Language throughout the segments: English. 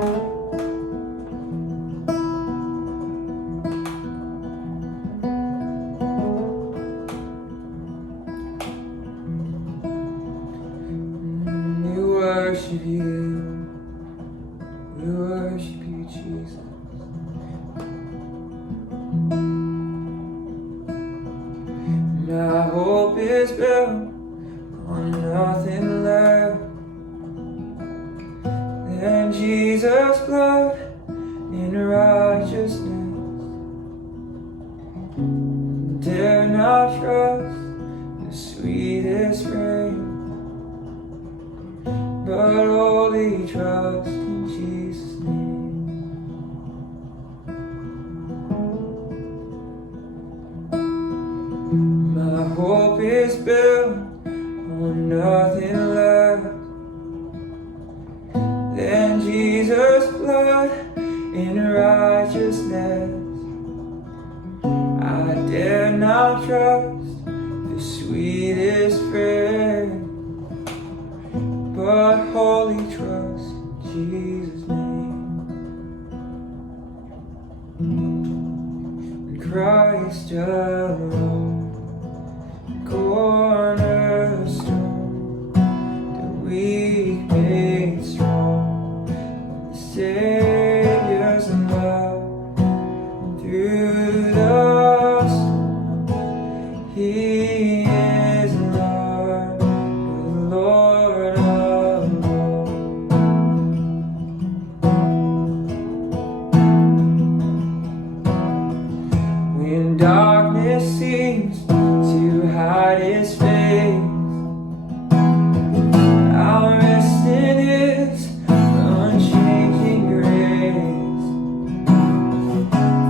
We worship you. We worship you, Jesus. My hope is built on nothing less than Jesus' blood in righteousness. Dare not trust the sweetest frame, but only trust in Jesus' name. My hope is built on nothing less than Jesus' blood in righteousness. I dare not trust the sweetest friend, but wholly trust Jesus' name. Christ alone, cornerstone, the weak made strong, the Savior's love through the storm. He is Lord, the Lord of all. When darkness seems to hide His face, I'll rest in His unchanging grace.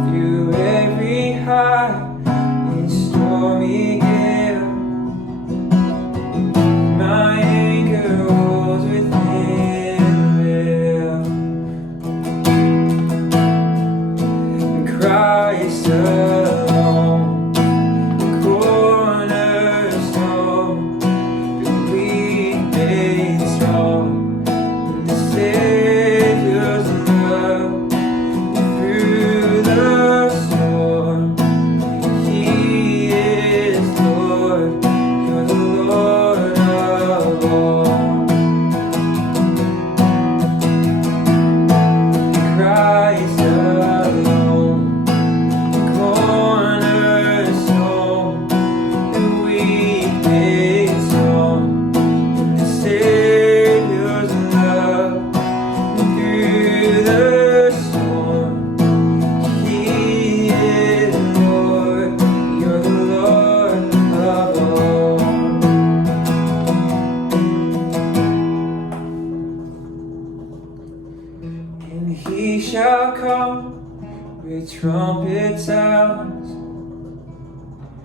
Through every high and stormy gale, my anchor holds within the veil. Christ alone, cornerstone, the weak made strong, in the Savior's love through the storm. He is Lord, you're the Lord of all. Christ alone, cornerstone, the weak made strong, in the Savior's love through the storm. He is Lord, you're the Lord of all. And He shall come with trumpet sounds.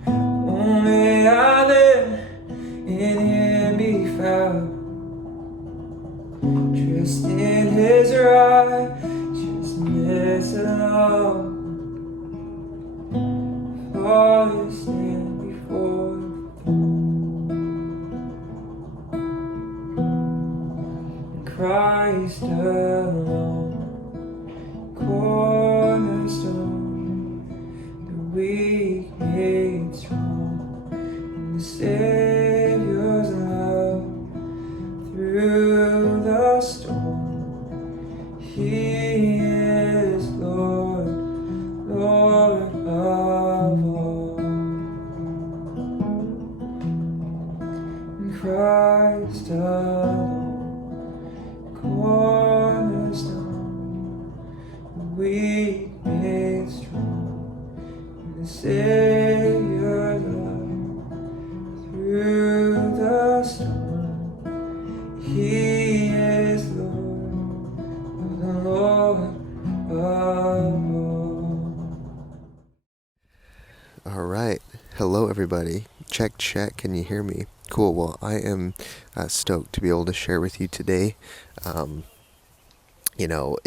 Oh, may I then in Him be found, dressed in His righteousness alone. Father, stand before the throne. Christ alone, cornerstone, the weak made strong, in the Savior's love through the storm. He is Lord, Lord of all. And Christ alone, cornerstone, the weak made strong, in the Savior's love through the storm. He is Lord, the Lord of all. All right. Hello, everybody. Check, check. Can you hear me? Cool. Well, I am stoked to be able to share with you today.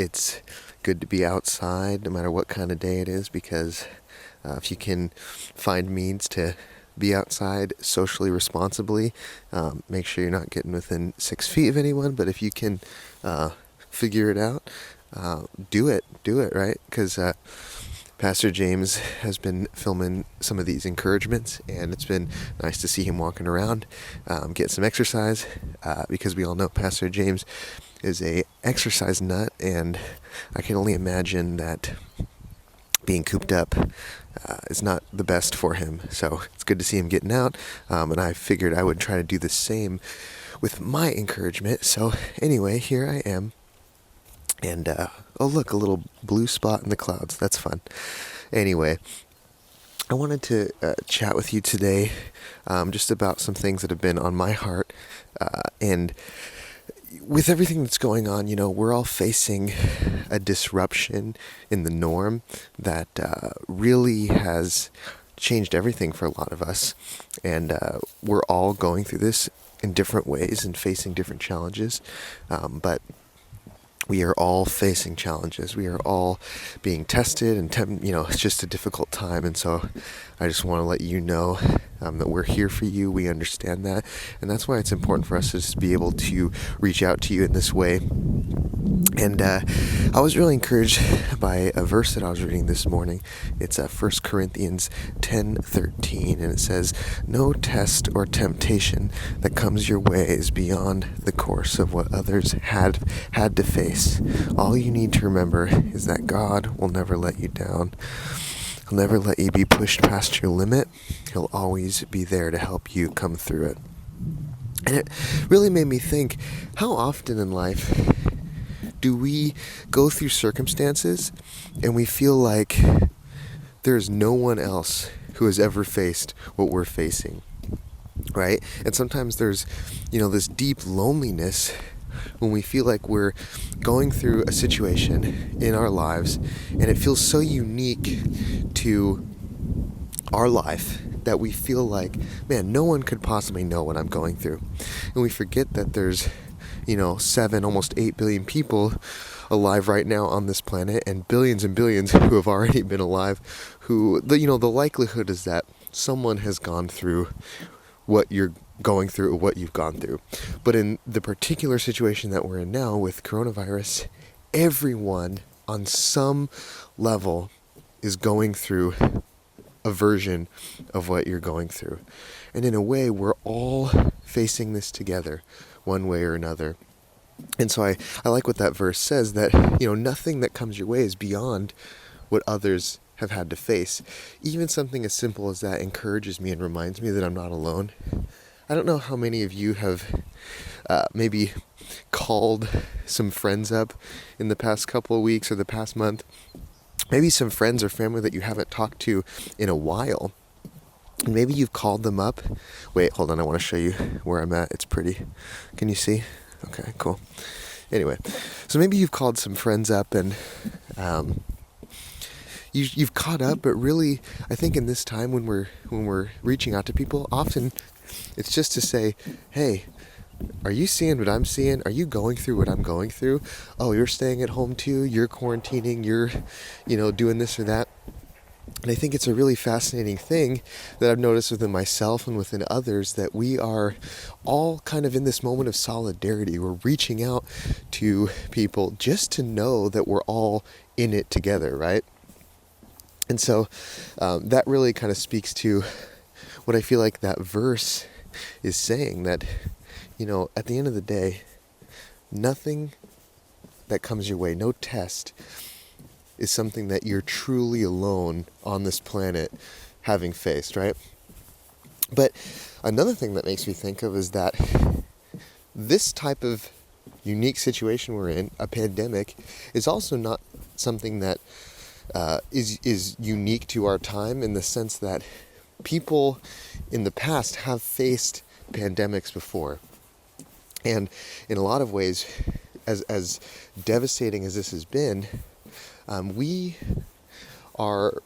It's good to be outside no matter what kind of day it is, because if you can find means to be outside socially responsibly, make sure you're not getting within 6 feet of anyone, but if you can figure it out, do it, right? Because Pastor James has been filming some of these encouragements, and it's been nice to see him walking around, get some exercise, because we all know Pastor James is a exercise nut, and I can only imagine that being cooped up is not the best for him. So it's good to see him getting out, and I figured I would try to do the same with my encouragement. So anyway, here I am. And, oh look, a little blue spot in the clouds. That's fun. Anyway, I wanted to chat with you today just about some things that have been on my heart. And with everything that's going on, we're all facing a disruption in the norm that really has changed everything for a lot of us. And we're all going through this in different ways and facing different challenges. But we are all facing challenges. We are all being tested, and it's just a difficult time. And so I just want to let you know that we're here for you. We understand that. And that's why it's important for us to just be able to reach out to you in this way. And I was really encouraged by a verse that I was reading this morning. It's 1 Corinthians 10:13, and it says, "No test or temptation that comes your way is beyond the course of what others had to face. All you need to remember is that God will never let you down. He'll never let you be pushed past your limit. He'll always be there to help you come through it." And it really made me think, how often in life do we go through circumstances and we feel like there's no one else who has ever faced what we're facing, right? And sometimes there's, this deep loneliness when we feel like we're going through a situation in our lives and it feels so unique to our life that we feel like, man, no one could possibly know what I'm going through. And we forget that there's 7, almost 8 billion people alive right now on this planet, and billions who have already been alive, who, the likelihood is that someone has gone through what you're going through, or what you've gone through. But in the particular situation that we're in now with coronavirus, everyone on some level is going through a version of what you're going through. And in a way, we're all facing this together, one way or another. And so I like what that verse says, that, nothing that comes your way is beyond what others have had to face. Even something as simple as that encourages me and reminds me that I'm not alone. I don't know how many of you have maybe called some friends up in the past couple of weeks or the past month. Maybe some friends or family that you haven't talked to in a while. And maybe you've called them up. Wait, hold on, I want to show you where I'm at. It's pretty. Can you see? Okay, cool. Anyway, so maybe you've called some friends up and you've caught up, but really, I think in this time when we're reaching out to people, often it's just to say, hey, are you seeing what I'm seeing? Are you going through what I'm going through? Oh, you're staying at home too? You're quarantining? You're, doing this or that? And I think it's a really fascinating thing that I've noticed within myself and within others, that we are all kind of in this moment of solidarity. We're reaching out to people just to know that we're all in it together, right? And so that really kind of speaks to what I feel like that verse is saying, that, at the end of the day, nothing that comes your way, no test, is something that you're truly alone on this planet having faced, right? But another thing that makes me think of is that this type of unique situation we're in, a pandemic, is also not something that is unique to our time, in the sense that people in the past have faced pandemics before. And in a lot of ways, as devastating as this has been, we are,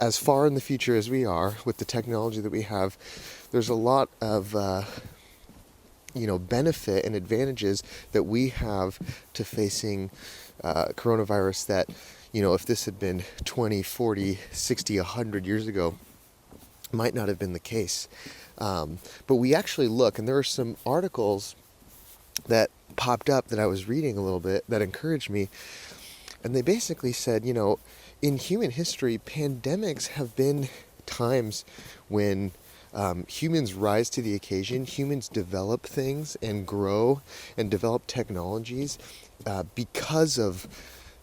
as far in the future as we are, with the technology that we have, there's a lot of benefit and advantages that we have to facing coronavirus that, if this had been 20, 40, 60, 100 years ago, might not have been the case. But we actually look, and there are some articles that popped up that I was reading a little bit that encouraged me. And they basically said, in human history, pandemics have been times when humans rise to the occasion, humans develop things and grow and develop technologies because of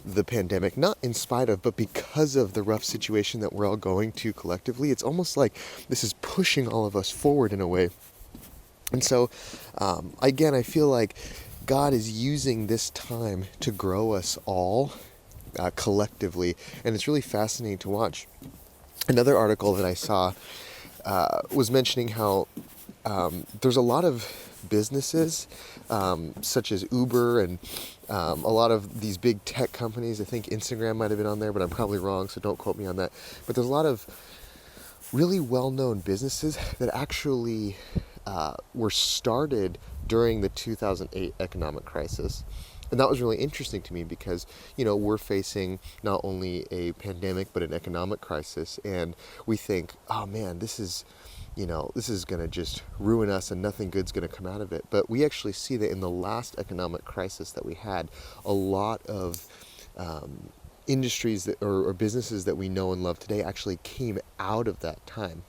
the pandemic, not in spite of, but because of the rough situation that we're all going to collectively. It's almost like this is pushing all of us forward in a way. And so, again, I feel like God is using this time to grow us all collectively, and it's really fascinating to watch. Another article that I saw was mentioning how there's a lot of businesses such as Uber and a lot of these big tech companies. I think Instagram might have been on there, but I'm probably wrong, so don't quote me on that. But there's a lot of really well-known businesses that actually were started during the 2008 economic crisis. And that was really interesting to me because, we're facing not only a pandemic, but an economic crisis. And we think, oh man, this is going to just ruin us and nothing good's going to come out of it. But we actually see that in the last economic crisis that we had, a lot of industries or businesses that we know and love today actually came out of that time.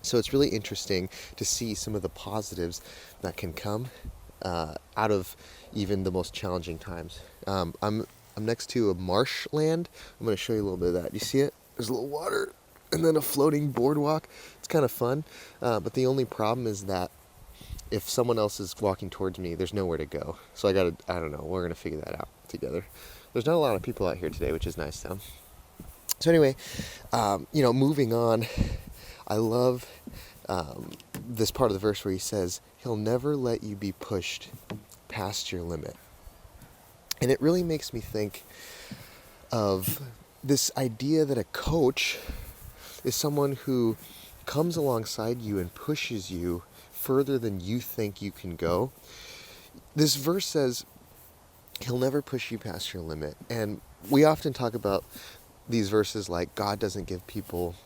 So it's really interesting to see some of the positives that can come out of even the most challenging times. I'm next to a marshland. I'm going to show you a little bit of that. You see it? There's a little water and then a floating boardwalk. It's kind of fun. But the only problem is that if someone else is walking towards me, there's nowhere to go. So I don't know, we're going to figure that out together. There's not a lot of people out here today, which is nice though. So anyway, moving on, I love this part of the verse where he says, he'll never let you be pushed past your limit. And it really makes me think of this idea that a coach is someone who comes alongside you and pushes you further than you think you can go. This verse says, he'll never push you past your limit. And we often talk about these verses like God doesn't give people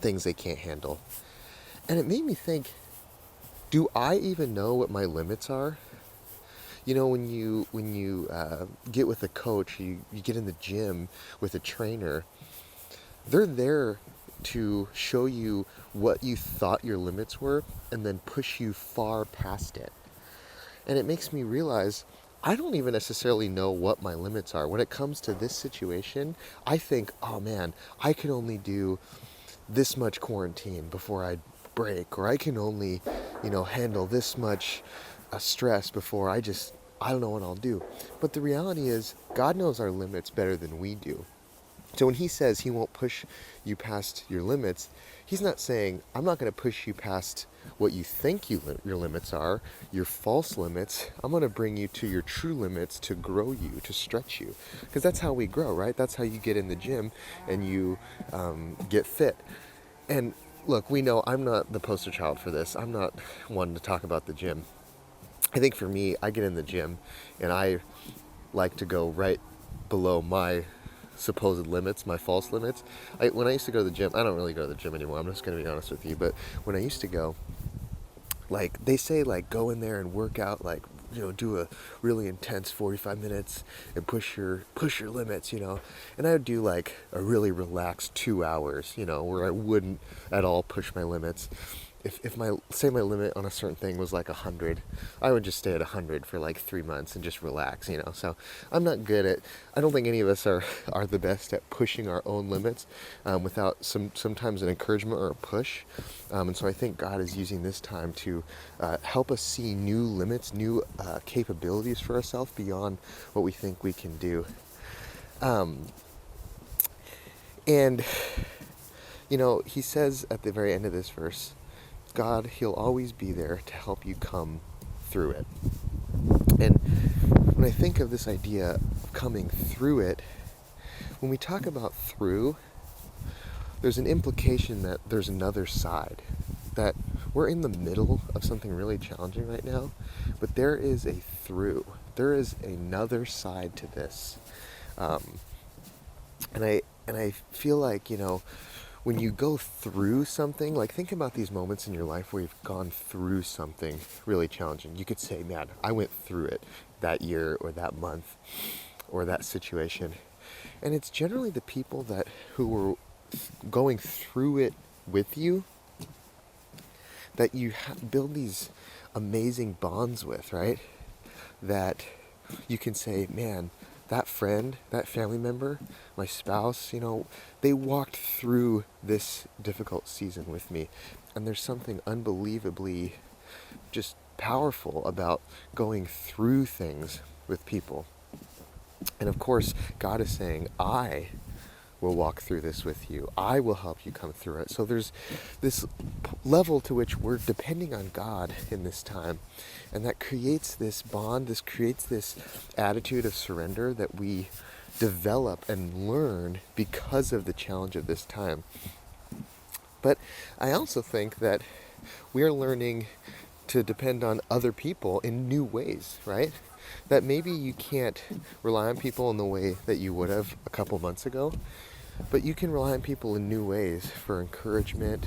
things they can't handle. And it made me think, do I even know what my limits are? When you get with a coach, you get in the gym with a trainer, they're there to show you what you thought your limits were and then push you far past it. And it makes me realize I don't even necessarily know what my limits are. When it comes to this situation, I think, oh man, I can only do this much quarantine before I break, or I can only, handle this much stress before I don't know what I'll do. But the reality is, God knows our limits better than we do. So when he says he won't push you past your limits, he's not saying, I'm not going to push you past what you think your limits are, your false limits. I'm going to bring you to your true limits to grow you, to stretch you. Because that's how we grow, right? That's how you get in the gym and you get fit. And look, we know I'm not the poster child for this. I'm not one to talk about the gym. I think for me, I get in the gym and I like to go right below my supposed limits, my false limits. When I used to go to the gym, I don't really go to the gym anymore. I'm just going to be honest with you. But when I used to go, they say go in there and work out, do a really intense 45 minutes and push your limits, And I would do a really relaxed 2 hours, where I wouldn't at all push my limits. If my limit on a certain thing was 100, I would just stay at 100 for 3 months and just relax, So I'm not good at, I don't think any of us are the best at pushing our own limits without sometimes an encouragement or a push. And so I think God is using this time to help us see new limits, new capabilities for ourselves beyond what we think we can do. And, he says at the very end of this verse, God, he'll always be there to help you come through it. And when I think of this idea of coming through it, when we talk about through, there's an implication that there's another side, that we're in the middle of something really challenging right now, but there is a through. There is another side to this. And I feel like, when you go through something, think about these moments in your life where you've gone through something really challenging. You could say, man, I went through it that year or that month. or that situation. And it's generally the people who were going through it with you that you build these amazing bonds with, right? That you can say, man, that friend, that family member, my spouse, they walked through this difficult season with me. And there's something unbelievably just powerful about going through things with people. And of course, God is saying, I will walk through this with you. I will help you come through it. So there's this level to which we're depending on God in this time. And that creates this bond, this creates this attitude of surrender that we develop and learn because of the challenge of this time. But I also think that we're learning to depend on other people in new ways, right? That maybe you can't rely on people in the way that you would have a couple months ago, but you can rely on people in new ways for encouragement,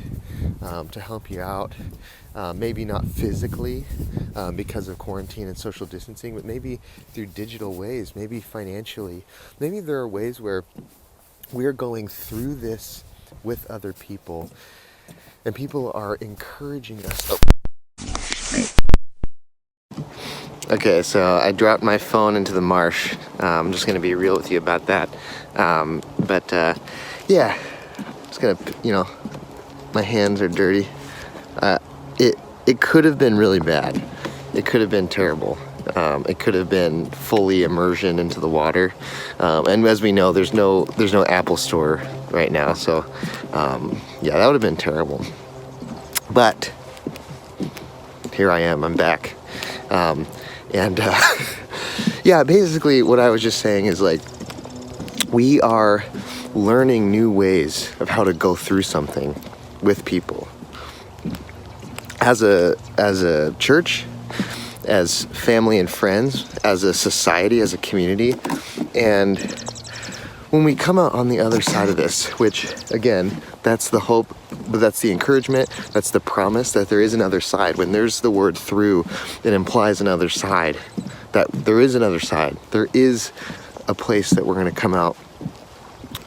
to help you out. Maybe not physically because of quarantine and social distancing, but maybe through digital ways, maybe financially. Maybe there are ways where we're going through this with other people, and people are encouraging us. Okay, so I dropped my phone into the marsh. I'm just going to be real with you about that. Yeah, just going to, my hands are dirty. It could have been really bad. It could have been terrible. It could have been fully immersion into the water. And as we know, there's no Apple Store right now. So, yeah, that would have been terrible. But here I am. I'm back. Yeah, basically what I was just saying is like, we are learning new ways of how to go through something with people. As a church, as family and friends, as a society, as a community. And when we come out on the other side of this, which again, that's the hope, but that's the encouragement, that's the promise that there is another side. When there's the word through, it implies another side, that there is another side. There is a place that we're going to come out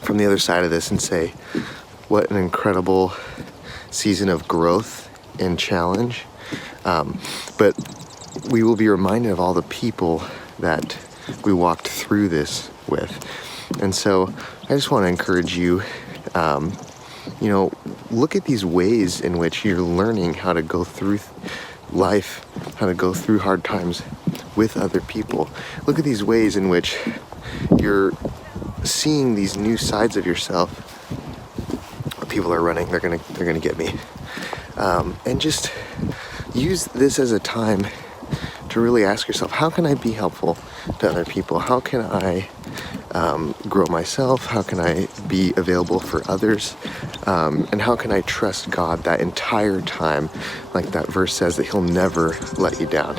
from the other side of this and say, what an incredible season of growth and challenge. But we will be reminded of all the people that we walked through this with. And so I just want to encourage you, look at these ways in which you're learning how to go through life, how to go through hard times with other people. Look at these ways in which you're seeing these new sides of yourself. People are running, they're gonna get me. And just use this as a time to really ask yourself, how can I be helpful to other people? How can I grow myself? How can I be available for others? And how can I trust God that entire time, like that verse says, that He'll never let you down?